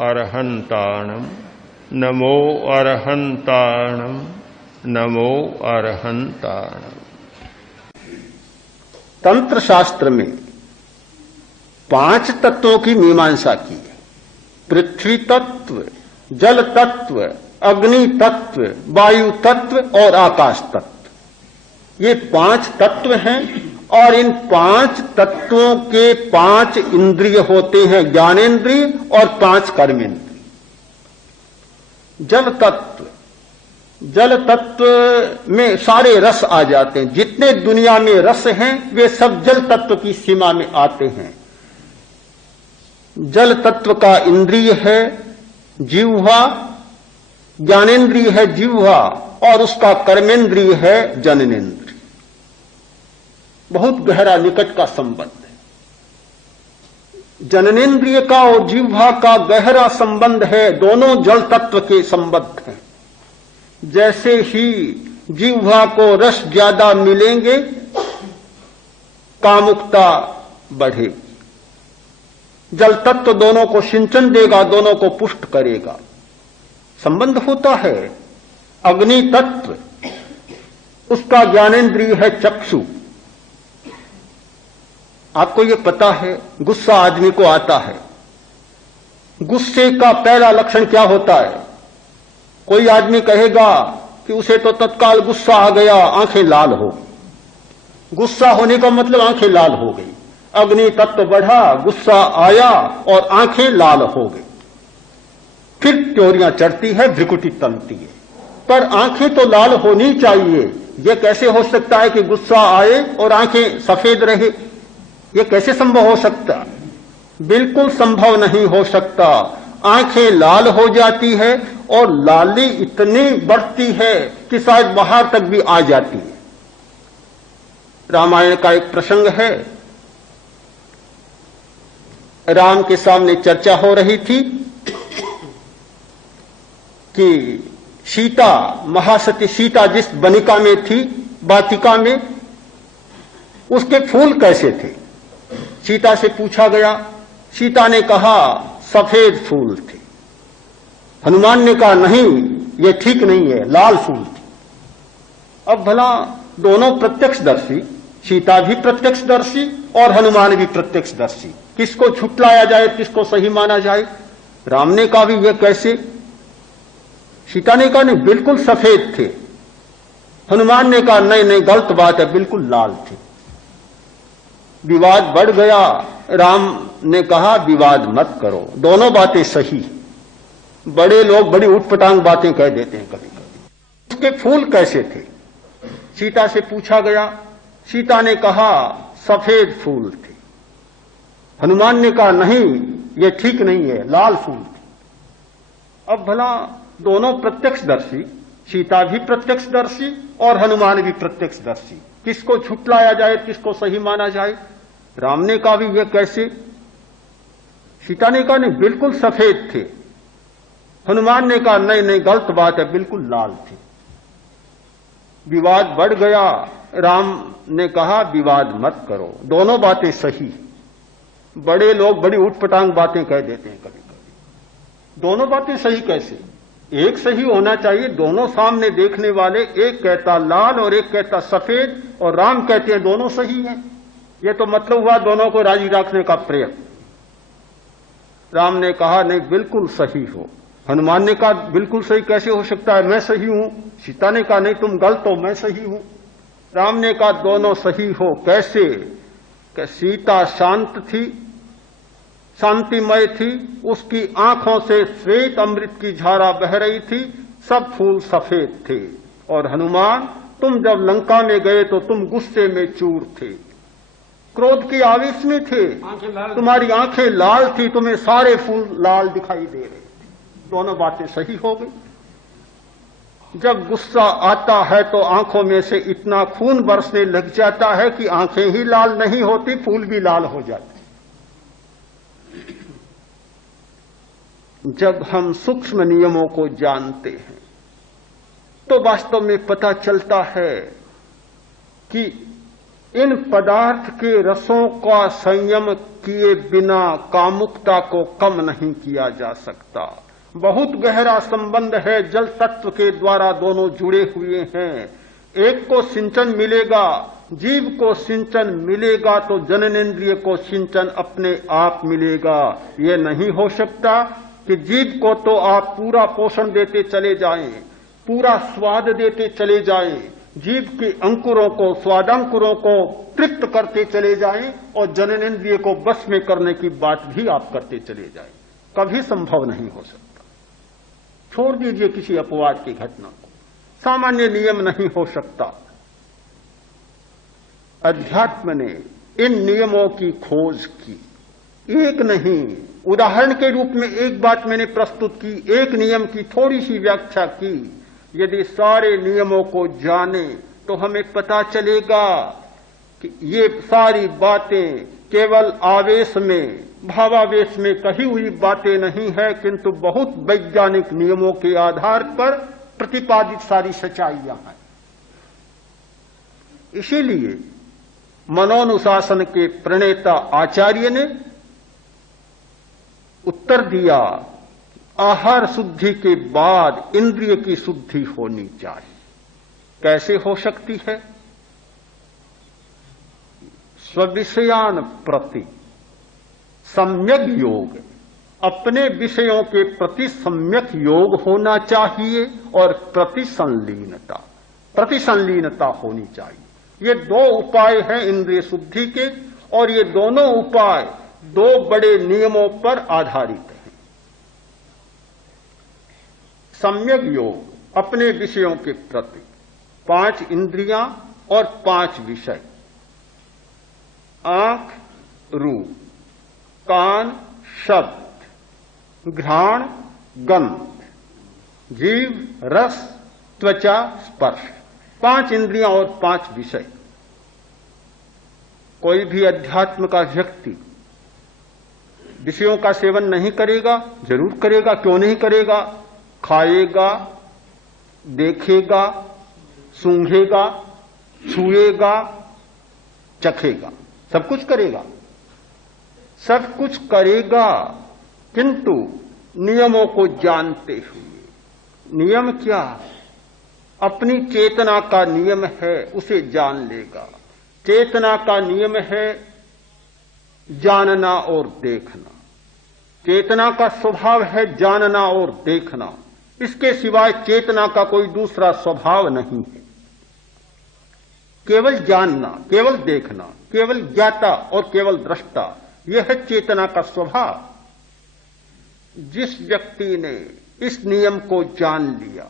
अरहंताणम नमो अरहंताणम नमो अरहंताणम। तंत्र शास्त्र में 5 तत्वों की मीमांसा की है। पृथ्वी तत्व, जल तत्व, अग्नि तत्व, वायु तत्व और आकाश तत्व, ये 5 तत्व हैं। और इन 5 तत्वों के 5 इंद्रिय होते हैं, ज्ञानेन्द्रिय और 5 कर्मेंद्रिय। जल तत्व में सारे रस आ जाते हैं। जितने दुनिया में रस हैं वे सब जल तत्व की सीमा में आते हैं। जल तत्व का इंद्रिय है जिह्वा, ज्ञानेन्द्रिय है जिह्वा, और उसका कर्मेंद्रिय है जननेन्द्रिय। बहुत गहरा निकट का संबंध है। जननेन्द्रिय का और जिह्वा का गहरा संबंध है, दोनों जल तत्व के संबंध हैं। जैसे ही जिह्वा को रस ज्यादा मिलेंगे कामुकता बढ़ेगी। जल तत्व दोनों को सिंचन देगा, दोनों को पुष्ट करेगा। संबंध होता है। अग्नि तत्व, उसका ज्ञानेन्द्रिय है चक्षु। आपको यह पता है गुस्सा आदमी को आता है। गुस्से का पहला लक्षण क्या होता है? कोई आदमी कहेगा कि उसे तो तत्काल गुस्सा आ गया, आंखें लाल हो गई। गुस्सा होने का मतलब आंखें लाल हो गई। अग्नि तत्व बढ़ा, गुस्सा आया और आंखें लाल हो गई। फिर त्योरियां चढ़ती है, भ्रिकुटी तनती है। पर आंखें तो लाल होनी चाहिए। यह कैसे हो सकता है कि गुस्सा आए और आंखें सफेद रहे? यह कैसे संभव हो सकता? बिल्कुल संभव नहीं हो सकता। आंखें लाल हो जाती है और लाली इतनी बढ़ती है कि शायद बाहर तक भी आ जाती है। रामायण का एक प्रसंग है। राम के सामने चर्चा हो रही थी कि सीता, महासती सीता जिस बनिका में थी, वाटिका में, उसके फूल कैसे थे? सीता से पूछा गया। सीता ने कहा सफेद फूल थे। हनुमान ने कहा नहीं, ये ठीक नहीं है, लाल फूल थे। अब भला दोनों प्रत्यक्षदर्शी, सीता भी प्रत्यक्षदर्शी और हनुमान भी प्रत्यक्षदर्शी, किसको झुटलाया जाए, किसको सही माना जाए? राम ने कहा भी ये कैसे? सीता ने कहा नहीं, बिल्कुल सफेद थे। हनुमान ने कहा नहीं नहीं, गलत बात है, बिल्कुल लाल थे। विवाद बढ़ गया। राम ने कहा विवाद मत करो, दोनों बातें सही। बड़े लोग बड़ी उठपटांग बातें कह देते हैं कभी कभी। उसके फूल कैसे थे? सीता से पूछा गया। सीता ने कहा सफेद फूल थे। हनुमान ने कहा नहीं, ये ठीक नहीं है, लाल फूल थे। अब भला दोनों प्रत्यक्षदर्शी, सीता भी प्रत्यक्षदर्शी और हनुमान भी प्रत्यक्षदर्शी, किसको झुटलाया जाए, किसको सही माना जाए? राम ने कहा भी ये कैसे? सीता ने कहा नहीं, बिल्कुल सफेद थे। हनुमान ने कहा नहीं नहीं, गलत बात है, बिल्कुल लाल थे। विवाद बढ़ गया। राम ने कहा विवाद मत करो, दोनों बातें सही। बड़े लोग बड़ी उठपटांग बातें कह देते हैं कभी कभी। दोनों बातें सही कैसे? एक सही होना चाहिए। दोनों सामने देखने वाले, एक कहता लाल और एक कहता सफेद, और राम कहते हैं दोनों सही हैं। यह तो मतलब हुआ दोनों को राजी रखने का प्रयत्न। राम ने कहा नहीं, बिल्कुल सही हो। हनुमान ने कहा बिल्कुल सही कैसे हो सकता है, मैं सही हूं। सीता ने कहा नहीं, तुम गलत हो, मैं सही हूं। राम ने कहा दोनों सही हो। कैसे? कि सीता शांत थी, शांतिमय थी, उसकी आंखों से श्वेत अमृत की धारा बह रही थी, सब फूल सफेद थे। और हनुमान, तुम जब लंका में गए तो तुम गुस्से में चूर थे, क्रोध की आवेश में थे, तुम्हारी आंखें लाल थी, तुम्हें सारे फूल लाल दिखाई दे रहे थे। दोनों बातें सही हो गई। जब गुस्सा आता है तो आंखों में से इतना खून बरसने लग जाता है कि आंखें ही लाल नहीं होती, फूल भी लाल हो जाते। जब हम सूक्ष्म नियमों को जानते हैं तो वास्तव में पता चलता है कि इन पदार्थ के रसों का संयम किए बिना कामुकता को कम नहीं किया जा सकता। बहुत गहरा संबंध है, जल तत्व के द्वारा दोनों जुड़े हुए हैं। एक को सिंचन मिलेगा, जीव को सिंचन मिलेगा तो जननेन्द्रिय को सिंचन अपने आप मिलेगा। ये नहीं हो सकता कि जीव को तो आप पूरा पोषण देते चले जाएं, पूरा स्वाद देते चले जाएं, जीव के अंकुरों को, स्वादंकुरों को तृप्त करते चले जाएं और जननेन्द्रिय को बस में करने की बात भी आप करते चले जाएं। कभी संभव नहीं हो सकता। छोड़ दीजिए किसी अपवाद की घटना को, सामान्य नियम नहीं हो सकता। अध्यात्म ने इन नियमों की खोज की, एक नहीं, उदाहरण के रूप में एक बात मैंने प्रस्तुत की, एक नियम की थोड़ी सी व्याख्या की। यदि सारे नियमों को जाने तो हमें पता चलेगा कि ये सारी बातें केवल आवेश में, भावावेश में कही हुई बातें नहीं है, किंतु बहुत वैज्ञानिक नियमों के आधार पर प्रतिपादित सारी सच्चाइयां हैं। इसीलिए मनोनुशासन के प्रणेता आचार्य ने उत्तर दिया, आहार शुद्धि के बाद इंद्रिय की शुद्धि होनी चाहिए। कैसे हो सकती है? स्विषयान प्रति सम्यक योग, अपने विषयों के प्रति सम्यक योग होना चाहिए और प्रतिसंलीनता होनी चाहिए। ये दो उपाय हैं इंद्रिय शुद्धि के, और ये दोनों उपाय दो बड़े नियमों पर आधारित हैं। सम्यक योग, अपने विषयों के प्रति 5 इंद्रियां और 5 विषय, आंख, रूप, कान, शब्द, घ्राण, गंध, जीव, रस, त्वचा, स्पर्श, 5 इंद्रियां और 5 विषय। कोई भी अध्यात्म का व्यक्ति विषयों का सेवन नहीं करेगा? जरूर करेगा, क्यों नहीं करेगा? खाएगा, देखेगा, सूंघेगा, छुएगा, चखेगा, सब कुछ करेगा, सब कुछ करेगा, किंतु नियमों को जानते हुए। नियम क्या? अपनी चेतना का नियम है, उसे जान लेगा। चेतना का नियम है जानना और देखना। चेतना का स्वभाव है जानना और देखना, इसके सिवाय चेतना का कोई दूसरा स्वभाव नहीं है। केवल जानना, केवल देखना, केवल ज्ञाता और केवल दृष्टा, यह है चेतना का स्वभाव। जिस व्यक्ति ने इस नियम को जान लिया,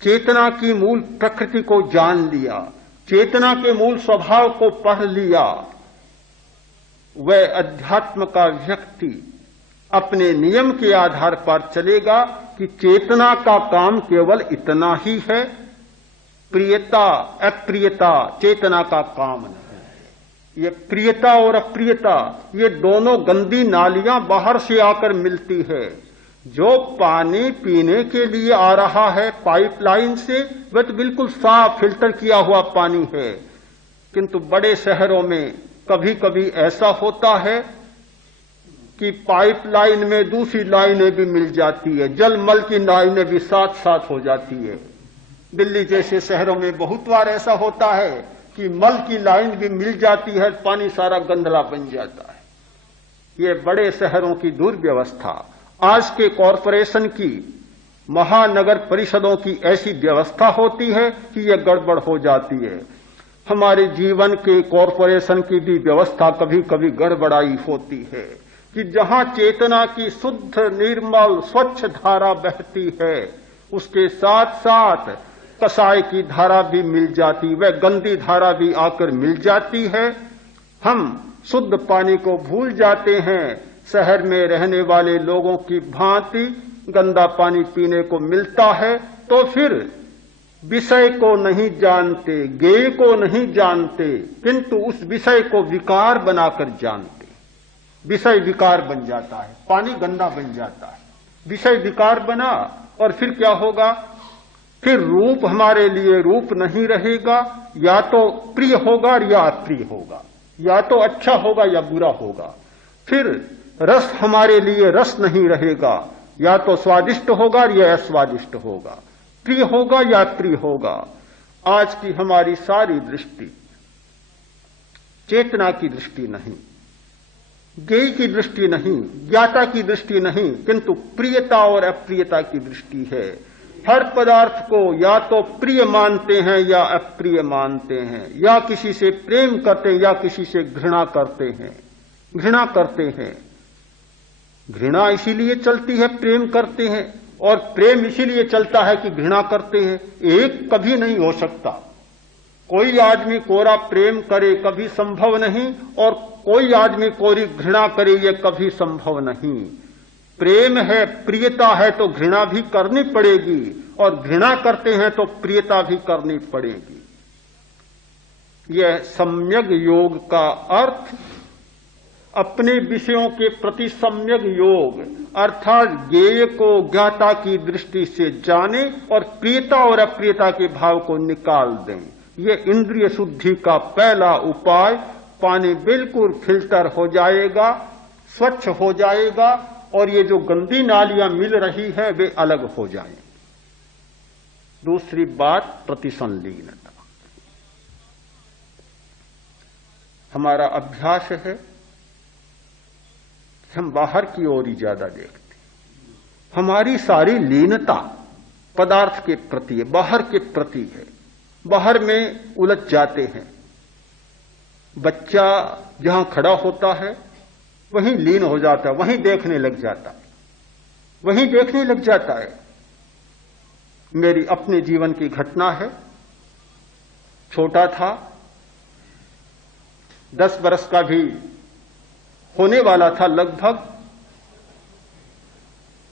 चेतना की मूल प्रकृति को जान लिया, चेतना के मूल स्वभाव को पढ़ लिया, वह अध्यात्म का व्यक्ति अपने नियम के आधार पर चलेगा कि चेतना का काम केवल इतना ही है, प्रियता अप्रियता चेतना का काम नहीं है। ये प्रियता और अप्रियता, ये दोनों गंदी नालियां बाहर से आकर मिलती है। जो पानी पीने के लिए आ रहा है पाइपलाइन से, वह तो बिल्कुल साफ फिल्टर किया हुआ पानी है, किंतु बड़े शहरों में कभी कभी ऐसा होता है कि पाइपलाइन में दूसरी लाइनें भी मिल जाती है, जलमल की लाइनें भी साथ साथ हो जाती है। दिल्ली जैसे शहरों में बहुत बार ऐसा होता है कि मल की लाइन भी मिल जाती है, पानी सारा गंदला बन जाता है। ये बड़े शहरों की दुर्व्यवस्था, आज के कॉरपोरेशन की, महानगर परिषदों की ऐसी व्यवस्था होती है कि यह गड़बड़ हो जाती है। हमारे जीवन के कॉरपोरेशन की भी व्यवस्था कभी कभी गड़बड़ाई होती है कि जहां चेतना की शुद्ध निर्मल स्वच्छ धारा बहती है, उसके साथ साथ कसाय की धारा भी मिल जाती, वह गंदी धारा भी आकर मिल जाती है। हम शुद्ध पानी को भूल जाते हैं, शहर में रहने वाले लोगों की भांति गंदा पानी पीने को मिलता है, तो फिर विषय को नहीं जानते, ज्ञेय को नहीं जानते, किंतु उस विषय को विकार बनाकर जानते। विषय विकार बन जाता है, पानी गंदा बन जाता है, विषय विकार बना, और फिर क्या होगा? फिर रूप हमारे लिए रूप नहीं रहेगा, या तो प्रिय होगा या अप्रिय होगा, या तो अच्छा होगा या बुरा होगा। फिर रस हमारे लिए रस नहीं रहेगा, या तो स्वादिष्ट होगा या अस्वादिष्ट होगा, प्रिय होगा या अप्रिय होगा। आज की हमारी सारी दृष्टि चेतना की दृष्टि नहीं, ज्ञेय की दृष्टि नहीं, ज्ञाता की दृष्टि नहीं, किंतु प्रियता और अप्रियता की दृष्टि है। हर पदार्थ को या तो प्रिय मानते हैं या अप्रिय मानते हैं, या किसी से प्रेम करते हैं या किसी से घृणा करते हैं। घृणा करते हैं, घृणा इसीलिए चलती है प्रेम करते हैं, और प्रेम इसीलिए चलता है कि घृणा करते हैं। एक कभी नहीं हो सकता। कोई आदमी कोरा प्रेम करे कभी संभव नहीं, और कोई आदमी कोरी घृणा करे ये कभी संभव नहीं। प्रेम है, प्रियता है तो घृणा भी करनी पड़ेगी, और घृणा करते हैं तो प्रियता भी करनी पड़ेगी। यह सम्यक योग का अर्थ अपने विषयों के प्रति सम्यक योग, अर्थात ज्ञेय को ज्ञाता की दृष्टि से जाने और प्रियता और अप्रियता के भाव को निकाल दें। ये इंद्रिय शुद्धि का पहला उपाय। पानी बिल्कुल फिल्टर हो जाएगा, स्वच्छ हो जाएगा, और ये जो गंदी नालियां मिल रही है वे अलग हो जाएंगी। दूसरी बात, प्रतिसंलीनता। हमारा अभ्यास है कि हम बाहर की ओर ही ज्यादा देखते हैं। हमारी सारी लीनता पदार्थ के प्रति है, बाहर के प्रति है। बाहर में उलझ जाते हैं। बच्चा जहां खड़ा होता है वहीं लीन हो जाता है, वहीं देखने लग जाता है, वहीं देखने लग जाता है। मेरी अपने जीवन की घटना है। छोटा था, 10 बरस का भी होने वाला था लगभग।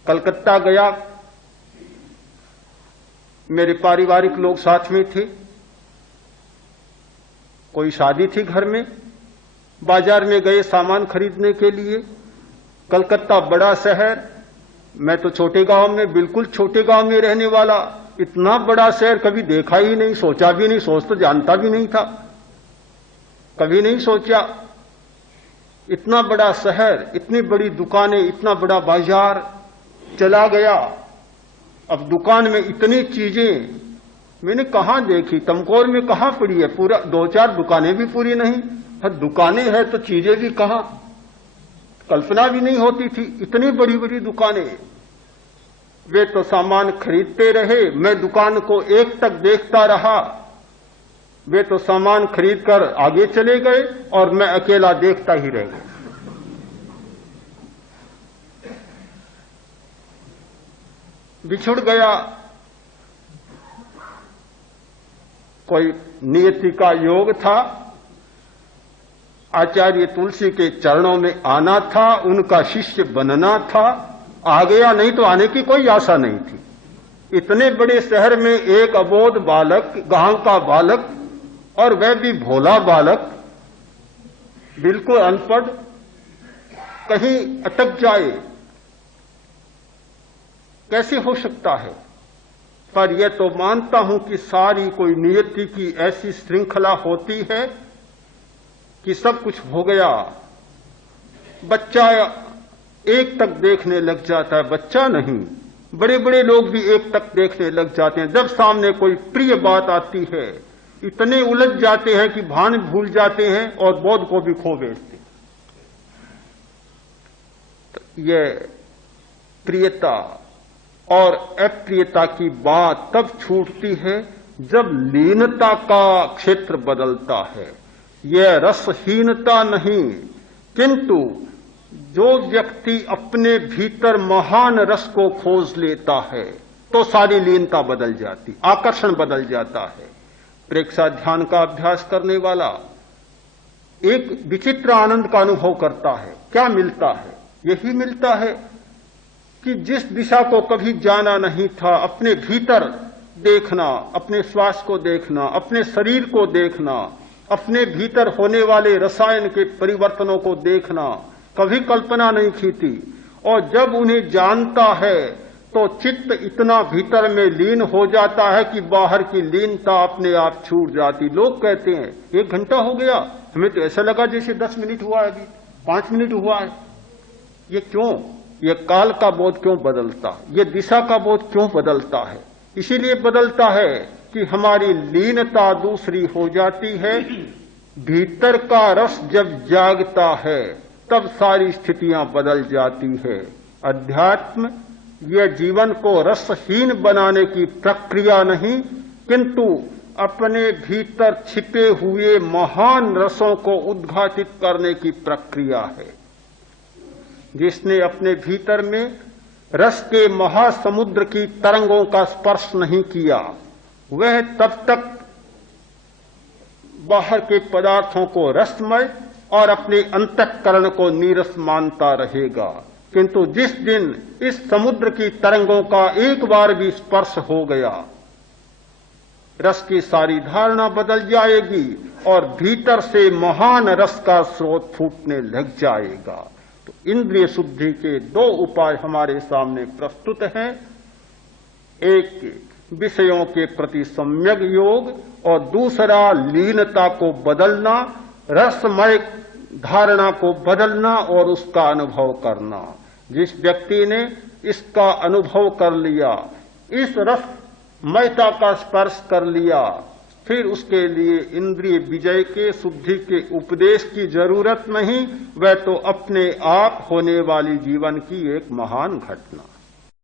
कलकत्ता गया, मेरे पारिवारिक लोग साथ में थे। कोई शादी थी घर में, बाजार में गए सामान खरीदने के लिए। कलकत्ता बड़ा शहर, मैं तो छोटे गांव में, बिल्कुल छोटे गांव में रहने वाला। इतना बड़ा शहर कभी देखा ही नहीं, सोचा भी नहीं, सोच तो जानता भी नहीं था, कभी नहीं सोचा। इतना बड़ा शहर, इतनी बड़ी दुकानें, इतना बड़ा बाजार। चला गया, अब दुकान में इतनी चीजें मैंने कहां देखी, तमकोर में कहां पड़ी है, पूरा 2-4 दुकानें भी पूरी नहीं। दुकानें हैं तो चीजें भी कहां, कल्पना भी नहीं होती थी, इतनी बड़ी बड़ी दुकानें। वे तो सामान खरीदते रहे, मैं दुकान को एक तक देखता रहा। वे तो सामान खरीद कर आगे चले गए और मैं अकेला देखता ही रह गया। बिछुड़ गया। कोई नियति का योग था, आचार्य तुलसी के चरणों में आना था, उनका शिष्य बनना था। आ गया, नहीं तो आने की कोई आशा नहीं थी। इतने बड़े शहर में एक अबोध बालक, गांव का बालक, और वह भी भोला बालक, बिल्कुल अनपढ़, कहीं अटक जाए, कैसे हो सकता है? पर यह तो मानता हूं कि सारी कोई नियति की ऐसी श्रृंखला होती है कि सब कुछ हो गया। बच्चा एक तक देखने लग जाता है, बच्चा नहीं, बड़े बड़े लोग भी एक तक देखने लग जाते हैं। जब सामने कोई प्रिय बात आती है, इतने उलझ जाते हैं कि भान भूल जाते हैं और बोध को भी खो बैठते हैं। तो यह प्रियता और अप्रियता की बात तब छूटती है जब लीनता का क्षेत्र बदलता है। यह रसहीनता नहीं, किंतु जो व्यक्ति अपने भीतर महान रस को खोज लेता है तो सारी लीनता बदल जाती, आकर्षण बदल जाता है। प्रेक्षा ध्यान का अभ्यास करने वाला एक विचित्र आनंद का अनुभव करता है। क्या मिलता है? यही मिलता है कि जिस दिशा को कभी जाना नहीं था, अपने भीतर देखना, अपने श्वास को देखना, अपने शरीर को देखना, अपने भीतर होने वाले रसायन के परिवर्तनों को देखना, कभी कल्पना नहीं की थी। और जब उन्हें जानता है तो चित्त इतना भीतर में लीन हो जाता है कि बाहर की लीनता अपने आप छूट जाती। लोग कहते हैं 1 घंटा हो गया, हमें तो ऐसा लगा जैसे 10 मिनट हुआ है, अभी 5 मिनट हुआ है। ये क्यों? ये काल का बोध क्यों बदलता है? ये दिशा का बोध क्यों बदलता है? इसीलिए बदलता है कि हमारी लीनता दूसरी हो जाती है। भीतर का रस जब जागता है तब सारी स्थितियां बदल जाती है। अध्यात्म यह जीवन को रसहीन बनाने की प्रक्रिया नहीं, किंतु अपने भीतर छिपे हुए महान रसों को उद्घाटित करने की प्रक्रिया है। जिसने अपने भीतर में रस के महासमुद्र की तरंगों का स्पर्श नहीं किया, वह तब तक बाहर के पदार्थों को रसमय और अपने अंतःकरण को नीरस मानता रहेगा। किंतु जिस दिन इस समुद्र की तरंगों का एक बार भी स्पर्श हो गया, रस की सारी धारणा बदल जाएगी और भीतर से महान रस का स्रोत फूटने लग जाएगा। तो इंद्रिय शुद्धि के 2 उपाय हमारे सामने प्रस्तुत हैं। एक विषयों के प्रति सम्यक योग और दूसरा लीनता को बदलना, रसमय धारणा को बदलना और उसका अनुभव करना। जिस व्यक्ति ने इसका अनुभव कर लिया, इस रसमयता का स्पर्श कर लिया, फिर उसके लिए इंद्रिय विजय के, शुद्धि के उपदेश की जरूरत नहीं। वह तो अपने आप होने वाली जीवन की एक महान घटना।